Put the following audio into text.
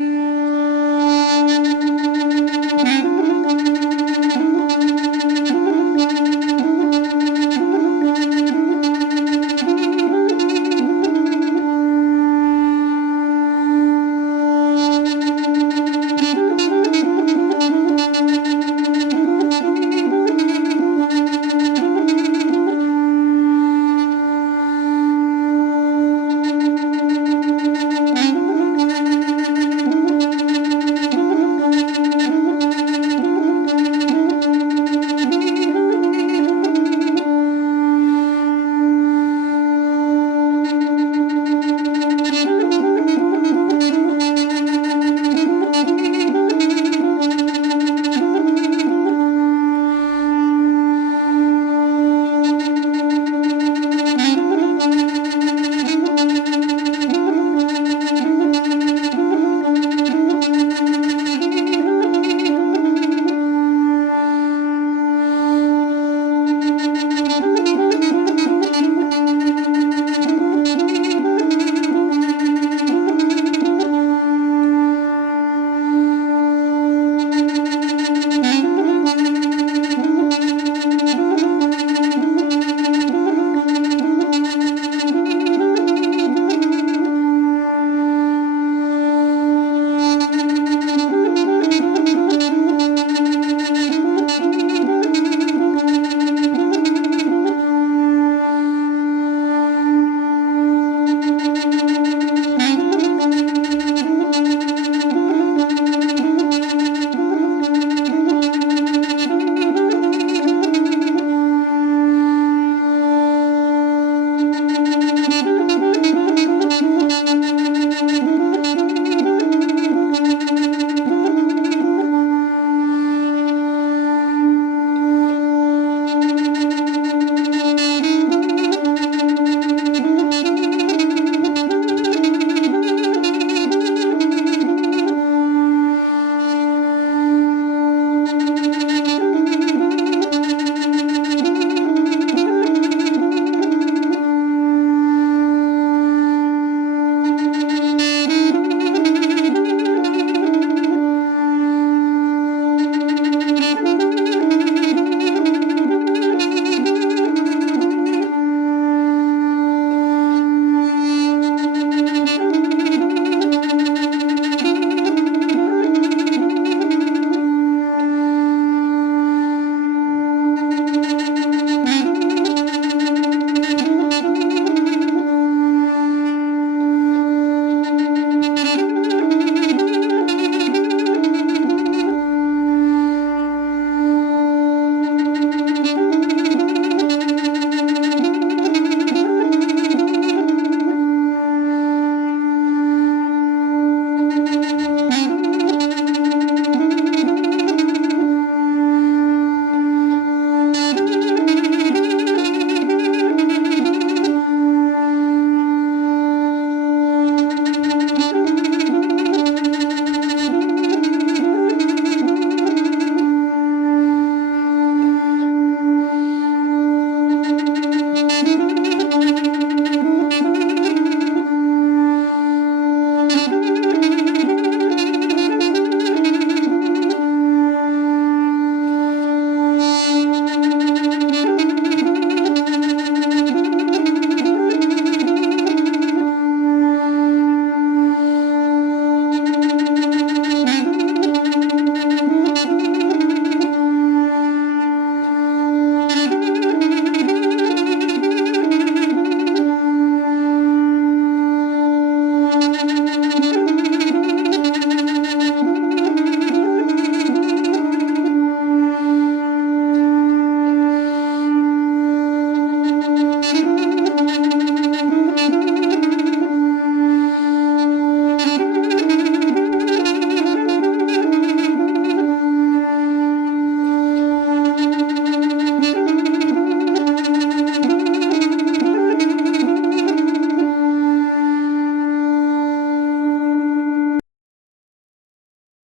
Mm-hmm.